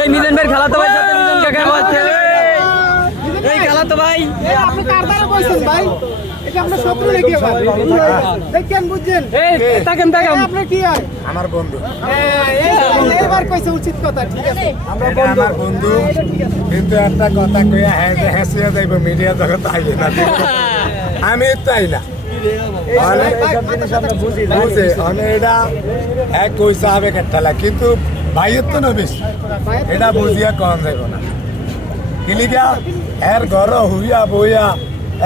এই মিজান ভাই খেলাতো ভাই সাথে মিজান কাকা আছে এই খেলাতো ভাই আপনি কার দ্বারা কইছেন ভাই এটা আমরা শত্রু নাকি ভাই দেখেন বুঝছেন এই তাকান আপনি কি হয় আমার বন্ধু এবার কইছে উচিত কথা ঠিক আছে এটা আমার বন্ধু কিন্তু একটা কথা কইয়া হেসিয়া যাইব মিডিয়া জগৎ আইবে না আমি তাই না বুঝে এটা এক কইসা হবে খেলা কিন্তু ভাইয়ের তো নবিস এটা বুঝিয়া কম যাইব না কিলিকা এর ঘর হুইয়া বইয়া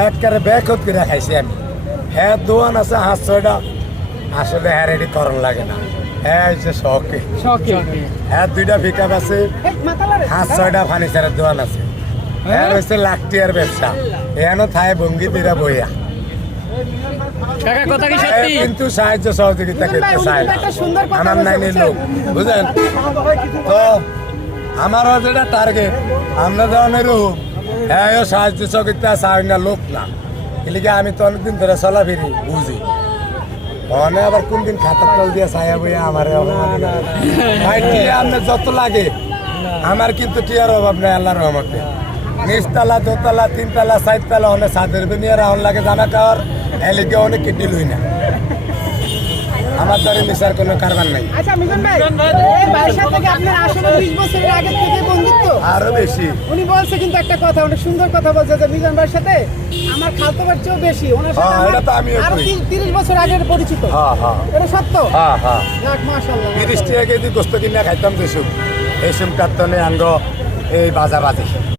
একবারে ব্যাকত করে খাইছি আমি হ্যাঁ দোয়ান আছে 500টা আসলে হ্যাঁ রেডি করন লাগে না হ্যাঁ হচ্ছে শখে হ্যাঁ 2টা পিকআপ আছে 500টা ফার্নিচারের দোয়ান আছে হ্যাঁ হচ্ছে লাখটিয়ার ব্যবসা এখানে থায় ভঙ্গি দিরা বইয়া কাকা কথা কি সত্যি কিন্তু সাহায্য সহযোগিতা করতে চাই আমার নাইনের লোক বুঝলেন তো আমারও যেটা টার্গেট আমরা ধরনের রূপ হ্যাঁ সাহায্য সহযোগিতা চাই না লোক না এলিকে আমি তো অনেকদিন ধরে চলাফিরি বুঝি মনে আবার কোনদিন খাতার তল দিয়ে ছায়া বইয়া আমার ভাই টিয়া আপনার যত লাগে আমার কিন্তু টিয়ার অভাব নেই আল্লাহর রহমতে নিচতলা দোতলা 3তলা 4তলা অনেক ছাদের নিয়ে রাউন্ড লাগে জানা খাওয়ার এলিকে অনেক কিডনি লই না আমার দ্বারা মিশার কোনো কারবার নাই আচ্ছা মিজান ভাই এই ভাইয়ের সাথে কি আপনার আসলে 20 বছরের আগে থেকে বন্ধুত্ব আরো বেশি উনি বলছে কিন্তু একটা কথা অনেক সুন্দর কথা বলছে যে মিজান ভাইয়ের সাথে আমার খালতো ভাইয়ের চেয়েও বেশি ওনার সাথে হ্যাঁ, এটা তো আমিও আর কই। 30 বছর আগের পরিচিত হ্যাঁ হ্যাঁ এটা সত্য হ্যাঁ হ্যাঁ যাক মাশাআল্লাহ 30 টাকা কেজি গোস্ত কিনে খাইতাম দেশুম এই সুম কাত্তনে আঙ্গ এই বাজা বাজে